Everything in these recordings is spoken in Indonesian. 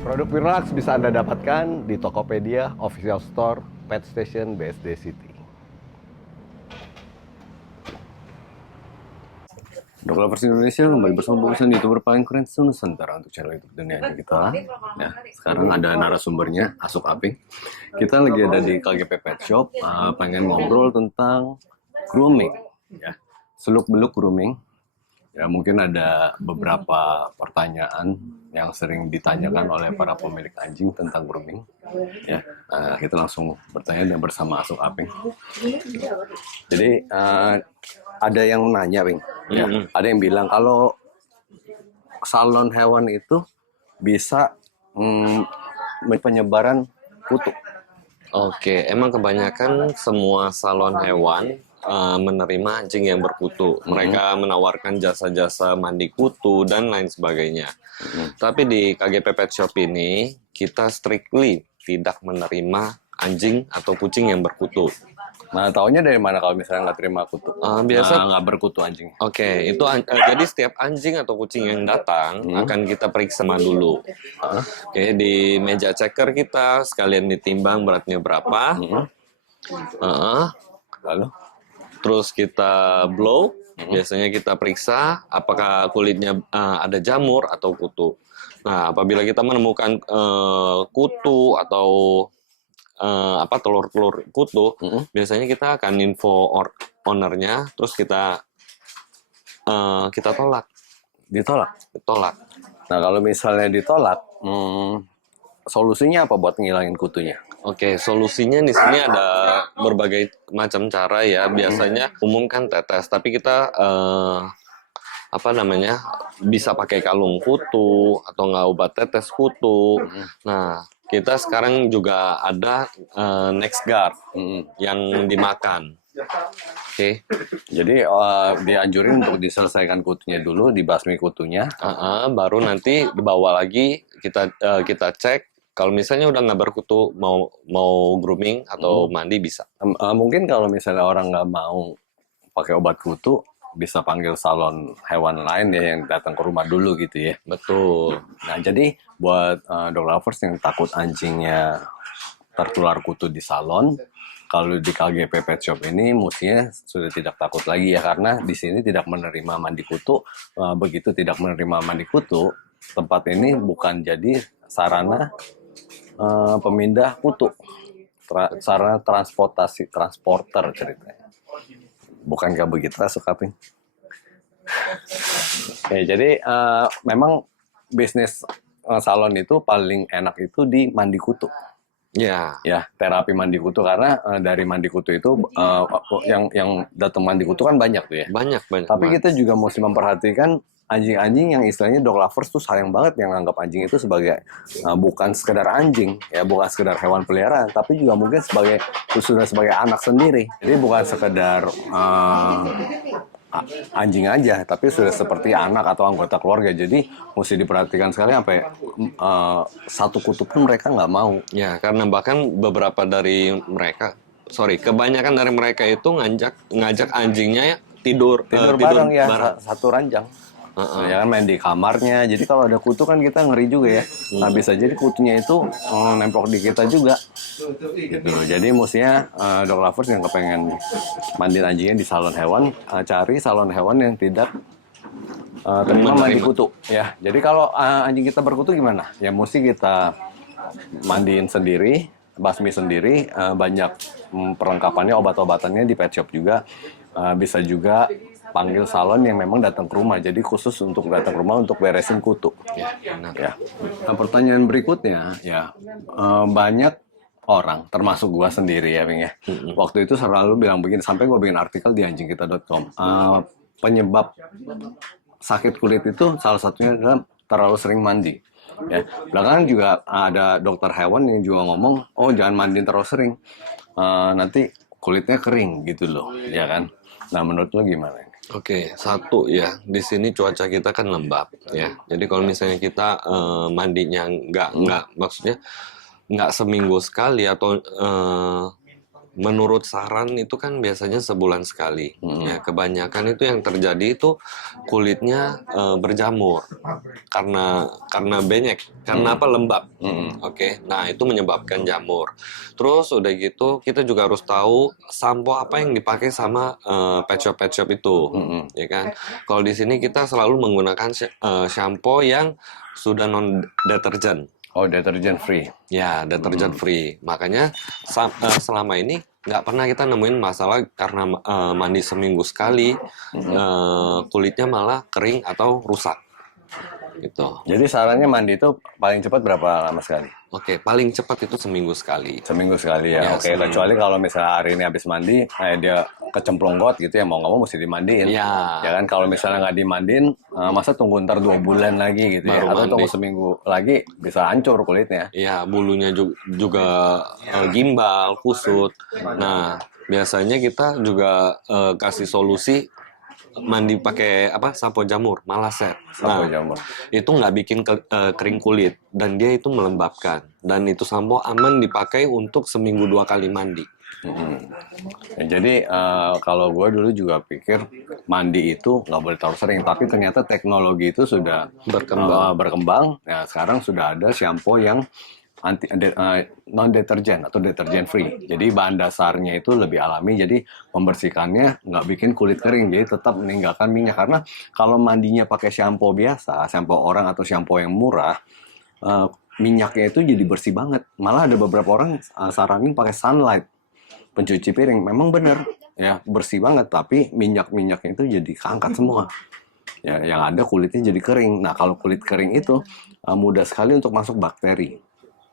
Produk Wirlax bisa Anda dapatkan di Tokopedia, Official Store, Pet Station, BSD City. Dok Lovers Indonesia kembali bersama Bosan, YouTuber paling keren Nusantara untuk channel YouTube dunia kita. Nah, sekarang ada narasumbernya, Asuk Aping. Kita lagi ada di KGP Pet Shop, pengen ngobrol tentang grooming, ya, seluk-beluk grooming. Ya, mungkin ada beberapa pertanyaan yang sering ditanyakan oleh para pemilik anjing tentang grooming. Ya, kita langsung bertanya bersama Asuk Aping. Jadi ada yang nanya, Ping. Ya, ada yang bilang kalau salon hewan itu bisa penyebaran kutu. Oke, emang kebanyakan semua salon hewan menerima anjing yang berkutu. Mereka menawarkan jasa-jasa mandi kutu dan lain sebagainya. Tapi di KGP Pet Shop ini, kita strictly tidak menerima anjing atau kucing yang berkutu. Nah, taunya dari mana kalau misalnya nggak terima kutu? Biasa nggak berkutu anjing. Oke, itu jadi setiap anjing atau kucing yang datang akan kita periksa dulu. Oke, di meja checker kita sekalian ditimbang beratnya berapa. Lalu? Terus kita blow, biasanya kita periksa apakah kulitnya ada jamur atau kutu. Nah, apabila kita menemukan kutu atau telur-telur kutu, biasanya kita akan info ownernya, terus kita tolak. Ditolak. Nah, kalau misalnya ditolak, solusinya apa buat ngilangin kutunya? Oke, solusinya di sini ada berbagai macam cara ya. Biasanya umum kan tetes, tapi kita bisa pakai kalung kutu atau nggak obat tetes kutu. Nah, kita sekarang juga ada NexGard yang dimakan. Oke. Jadi dianjurin untuk diselesaikan kutunya dulu, dibasmi kutunya. Baru nanti dibawa lagi kita cek. Kalau misalnya udah nggak berkutu, mau grooming atau mandi bisa. Mungkin kalau misalnya orang nggak mau pakai obat kutu, bisa panggil salon hewan lain ya yang datang ke rumah dulu gitu ya. Betul. Nah, jadi buat dog lovers yang takut anjingnya tertular kutu di salon, kalau di KGP Pet Shop ini mestinya sudah tidak takut lagi ya, karena di sini tidak menerima mandi kutu. Begitu tidak menerima mandi kutu, tempat ini bukan jadi sarana pemindah kutu, sarana transporter ceritanya. Bukankah begitu, Sukaping? Ya, jadi memang bisnis salon itu paling enak itu di mandi kutu. Ya, Terapi mandi kutu, karena dari mandi kutu itu yang datang mandi kutu kan banyak tuh ya. banyak. Tapi kita juga mesti memperhatikan anjing-anjing yang istilahnya dog lovers tuh sayang banget yang anggap anjing itu sebagai bukan sekedar anjing ya, bukan sekedar hewan peliharaan, tapi juga mungkin sudah sebagai anak sendiri. Jadi bukan sekedar anjing aja, tapi sudah seperti anak atau anggota keluarga. Jadi mesti diperhatikan sekali sampai satu kutu pun mereka nggak mau. Ya, karena bahkan kebanyakan dari mereka itu ngajak anjingnya tidur bareng ya, bareng. satu ranjang. Ya kan, main di kamarnya. Jadi kalau ada kutu kan kita ngeri juga ya. Nah, bisa jadi kutunya itu nempel di kita juga. Gitu. Jadi mestinya dog lovers yang kepengen mandiin anjingnya di salon hewan, cari salon hewan yang tidak terima mandi kutu. Ya. Jadi kalau anjing kita berkutu gimana? Ya mesti kita mandiin sendiri, basmi sendiri. Banyak perlengkapannya, obat-obatannya di pet shop juga. Bisa juga panggil salon yang memang datang ke rumah, jadi khusus untuk datang ke rumah untuk beresin kutu. Ya. Nah, pertanyaan berikutnya ya, banyak orang termasuk gua sendiri ya, Bing ya. Waktu itu selalu bilang begini, sampai gua bikin artikel di anjingkita.com. Penyebab sakit kulit itu salah satunya adalah terlalu sering mandi. Ya, belakangan juga ada dokter hewan yang juga ngomong, oh jangan mandi terlalu sering, nanti kulitnya kering gitu loh, ya kan? Nah, menurut lo gimana? Oke, satu ya, di sini cuaca kita kan lembab ya. Jadi kalau misalnya kita mandinya maksudnya nggak seminggu sekali atau menurut saran itu kan biasanya sebulan sekali. Ya, kebanyakan itu yang terjadi itu kulitnya berjamur karena benyek, karena apa lembab. Oke, nah itu menyebabkan jamur. Terus udah gitu kita juga harus tahu sampo apa yang dipakai sama pet shop itu, ya kan? Kalau di sini kita selalu menggunakan shampoo yang sudah non deterjen. Oh, deterjen free. Ya, deterjen free. Makanya selama ini nggak pernah kita nemuin masalah karena mandi seminggu sekali kulitnya malah kering atau rusak. Gitu. Jadi sarannya mandi itu paling cepat berapa lama sekali? Oke, paling cepat itu seminggu sekali. Seminggu sekali ya. Ya, Oke, kecuali kalau misalnya hari ini habis mandi, dia kecemplung got gitu ya, mau nggak mau mesti dimandiin. Ya. Ya kan, kalau misalnya nggak dimandiin, masa tunggu ntar 2 bulan lagi gitu ya. Baru Atau mandi. tunggu seminggu lagi, bisa hancur kulitnya. Ya, bulunya juga gimbal, kusut. Nah, biasanya kita juga kasih solusi mandi pakai apa sampo jamur, malaset. Sampo Nah, jamur. itu nggak bikin kering kulit dan dia itu melembabkan. Dan itu sampo aman dipakai untuk seminggu 2 kali mandi. Ya, jadi kalau gue dulu juga pikir mandi itu nggak boleh terlalu sering, tapi ternyata teknologi itu sudah berkembang. Ya, sekarang sudah ada shampoo yang non deterjen atau deterjen free. Jadi bahan dasarnya itu lebih alami, jadi membersihkannya nggak bikin kulit kering, jadi tetap meninggalkan minyak. Karena kalau mandinya pakai shampoo biasa, shampoo orang atau shampoo yang murah, minyaknya itu jadi bersih banget. Malah ada beberapa orang saranin pakai Sunlight pencuci piring. Memang bener ya, bersih banget, tapi minyak-minyaknya itu jadi keangkat semua. Ya, yang ada kulitnya jadi kering. Nah, kalau kulit kering itu mudah sekali untuk masuk bakteri.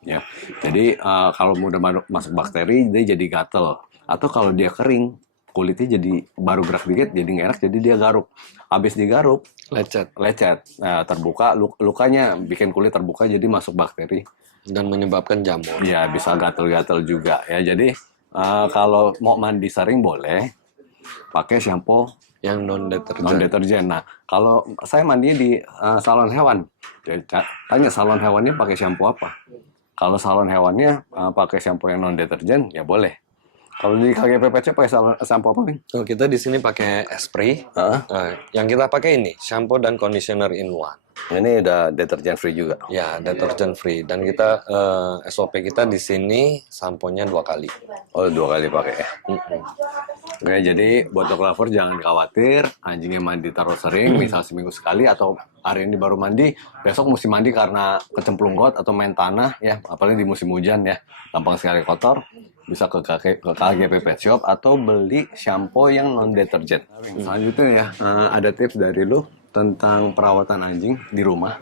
Ya, jadi kalau mudah masuk bakteri, dia jadi gatel. Atau kalau dia kering, kulitnya jadi baru gerak dikit, jadi nggak enak, jadi dia garuk. Habis digaruk, Lecet. Nah, terbuka, lukanya bikin kulit terbuka, jadi masuk bakteri. Dan menyebabkan jamur. Ya, bisa gatel-gatel juga. Ya, jadi kalau mau mandi sering boleh pakai shampoo Yang non deterjen. non deterjen. Nah, kalau saya mandi di salon hewan, tanya salon hewannya pakai shampoo apa? Kalau salon hewannya pakai shampoo yang non deterjen, ya boleh. Kalau di KGPPC pakai shampoo apa nih? Kalau kita di sini pakai spray. Yang kita pakai ini shampoo dan conditioner in one. Ini udah deterjen free juga. Ya, deterjen free. Dan kita SOP kita di sini samponya 2 kali. Oh, 2 kali pakai ya. Oke, jadi buat dog lover jangan khawatir, anjingnya mandi terlalu sering, misal seminggu sekali atau hari ini baru mandi, besok mesti mandi karena kecemplung got atau main tanah ya, apalagi di musim hujan ya, gampang sekali kotor. Bisa ke KGP Pet Shop atau beli shampoo yang non deterjen. Selanjutnya ya, ada tips dari lu tentang perawatan anjing di rumah.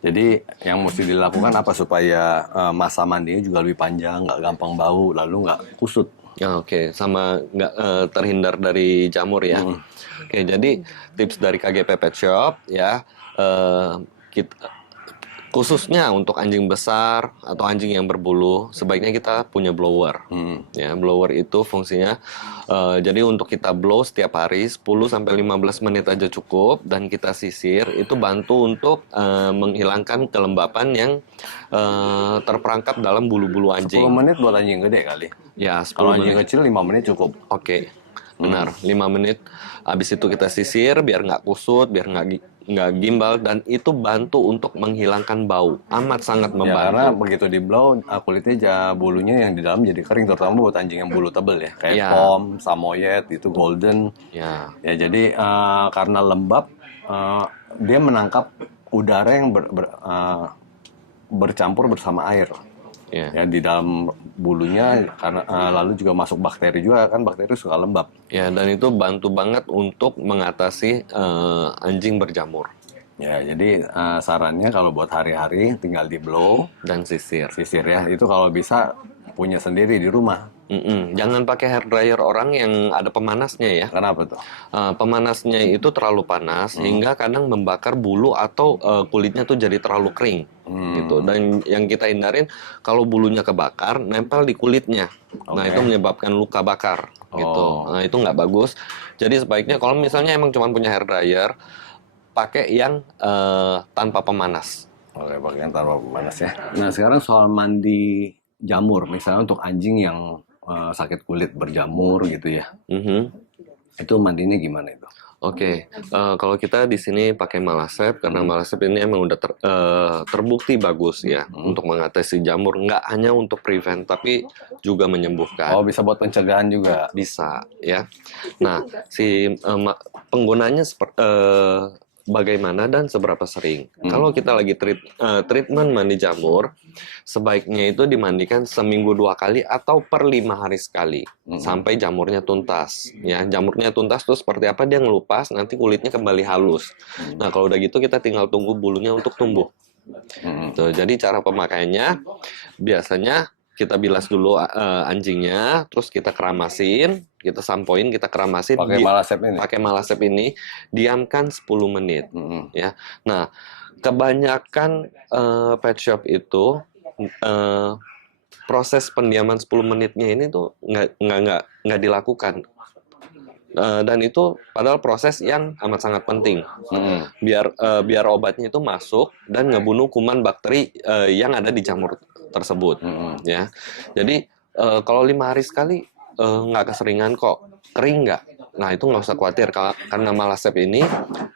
Jadi yang mesti dilakukan apa supaya masa mandinya juga lebih panjang, nggak gampang bau, lalu nggak kusut. Ya, oke. Sama nggak terhindar dari jamur ya. Oke, jadi tips dari KGP Pet Shop ya, khususnya untuk anjing besar atau anjing yang berbulu, sebaiknya kita punya blower. Ya, blower itu fungsinya jadi untuk kita blow setiap hari 10-15 menit aja cukup, dan kita sisir itu bantu untuk menghilangkan kelembapan yang terperangkap dalam bulu-bulu 10 anjing. menit buat anjing gede kali. Ya, Kalau 10 anjing menit. kecil 5 menit cukup. Oke. Benar, 5 menit. Habis itu kita sisir biar nggak kusut, biar nggak gimbal, dan itu bantu untuk menghilangkan bau. Amat sangat Ya, karena membantu. begitu di blow, kulitnya bulunya yang di dalam jadi kering, terutama buat anjing yang bulu tebel ya, kayak Ya. Pom, Samoyed, itu Golden. Ya, Ya, jadi karena lembab, dia menangkap udara yang bercampur bersama air. ya. Ya, di dalam bulunya, karena lalu juga masuk bakteri juga, kan bakteri suka lembab. Ya, dan itu bantu banget untuk mengatasi anjing berjamur Ya, jadi sarannya kalau buat hari-hari tinggal di blow, dan sisir. sisir ya, itu kalau bisa punya sendiri di rumah. Jangan pakai hair dryer orang yang ada pemanasnya ya. Kenapa tuh? Pemanasnya itu terlalu panas hingga kadang membakar bulu atau kulitnya tuh jadi terlalu kering gitu. Dan yang kita hindarin kalau bulunya kebakar nempel di kulitnya. Nah, itu menyebabkan luka bakar gitu. Nah, itu nggak bagus. Jadi sebaiknya kalau misalnya emang cuma punya hair dryer, pakai yang tanpa pemanas. Oke, bagian tanpa pemanas ya. Nah, sekarang soal mandi jamur, misalnya untuk anjing yang sakit kulit berjamur gitu ya. Mhm. Itu mandinya gimana itu? Oke, kalau kita di sini pakai Malasep karena Malasep ini emang udah terbukti bagus ya untuk mengatasi jamur, nggak hanya untuk prevent tapi juga menyembuhkan. Oh, bisa buat pencegahan juga. Bisa ya. Nah, si penggunanya bagaimana dan seberapa sering. Kalau kita lagi treatment mandi jamur, sebaiknya itu dimandikan seminggu 2 kali atau per 5 hari sekali sampai jamurnya tuntas. Ya, jamurnya tuntas tuh seperti apa, dia ngelupas, nanti kulitnya kembali halus. Nah, kalau udah gitu kita tinggal tunggu bulunya untuk tumbuh. Tuh, jadi cara pemakaiannya biasanya kita bilas dulu anjingnya, terus kita keramasin, kita sampoin, kita keramasin. Pakai Malasep ini? Pakai Malasep ini, diamkan 10 menit. Ya. Nah, kebanyakan pet shop itu proses pendiaman 10 menitnya ini tuh nggak dilakukan. Dan itu padahal proses yang amat sangat penting. Biar obatnya itu masuk dan ngebunuh kuman bakteri yang ada di jamur tersebut. Ya. Jadi kalau 5 hari sekali nggak keseringan kok. Kering nggak? Nah, itu nggak usah khawatir karena Malasep ini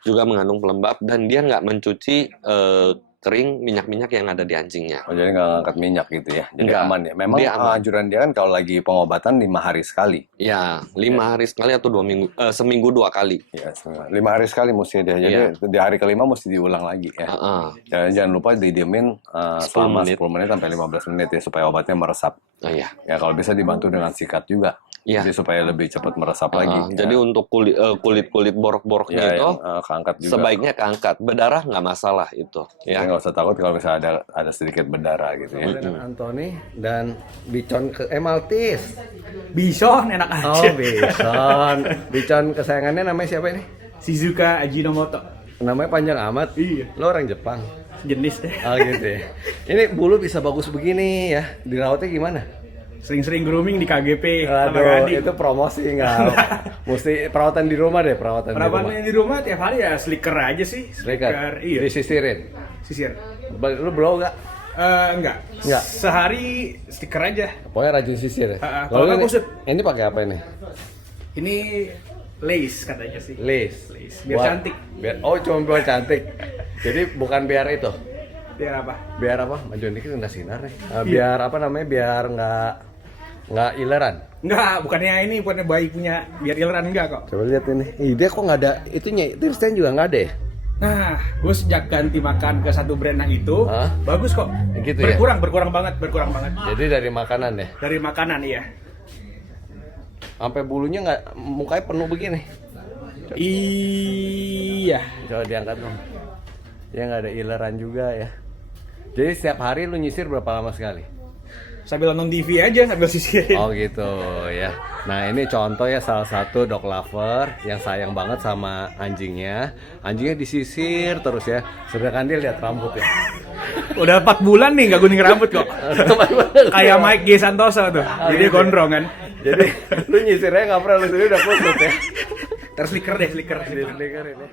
juga mengandung pelembab dan dia nggak mencuci kering minyak-minyak yang ada di anjingnya. Oh, jadi nggak ngangkat minyak gitu ya? Jadi Nggak. aman ya? Memang Dia aman. anjuran dia kan kalau lagi pengobatan 5 hari sekali. Ya, 5 hari sekali atau seminggu 2 kali. Ya, 5 hari sekali mesti dia. Jadi di hari kelima mesti diulang lagi ya. Jangan lupa didiemin selama 10 menit sampai 15 menit ya supaya obatnya meresap. Oh iya. Ya kalau bisa dibantu dengan sikat juga. Iya. Jadi supaya lebih cepat meresap lagi. Jadi untuk kulit borok-boroknya Ya, itu keangkat juga. sebaiknya keangkat. Berdarah nggak masalah itu. Ya Ya. nggak usah takut kalau misalnya ada sedikit berdarah gitu ya. Anthony dan Bicon Maltese. Bison enak aja. Oh, Bicon. Bicon kesayangannya namanya siapa ini? Shizuka Ajinomoto. Namanya panjang amat. Iya. Lo orang Jepang. Jenis deh. Oh gitu ya. Ini bulu bisa bagus begini ya. Dirawatnya gimana? Sering-sering grooming di KGP sama Aduh, Gading. itu promosi nggak? Mesti perawatan di rumah deh, perawatan di rumah. Perawatannya di rumah tiap hari ya slicker aja sih. Slicker? Iya. Disisirin? Sisir. Lu blow nggak? Enggak. Enggak. Sehari stiker aja. Pokoknya rajin sisir ya? Kalau nggak kusut. Ini pakai apa ini? Ini lace katanya sih. Lace. Biar cantik. Cuma biar cantik. Jadi bukan biar itu. Biar apa? Biar apa? Maju dikit kena sinar nih. Biar apa namanya? Biar nggak ileran. Enggak, bukannya bayi punya biar ileran enggak kok. Coba lihat ini. Dia kok nggak ada itunya? Tirsten juga nggak ada ya? Nah, gue sejak ganti makan ke satu brand yang itu, bagus kok. Gitu ya? Berkurang banget. Jadi dari makanan ya? Dari makanan iya. Sampai bulunya nggak, mukanya penuh begini. Iya. Coba diangkat dong. Dia nggak ada ileran juga ya. Jadi setiap hari lu nyisir berapa lama sekali? Sambil nonton TV aja sambil sisirin. Oh gitu ya. Nah ini contoh ya salah satu dog lover yang sayang banget sama anjingnya. Anjingnya disisir terus ya. Sedangkan dia lihat rambut ya. Udah 4 bulan nih nggak gunting rambut kok. Kayak Mike G. Santoso tuh. Jadi gondrong kan. Jadi lu nyisirnya nggak pernah, lu sendiri udah kusut ya. Terus slicker deh, slicker. Slicker ini.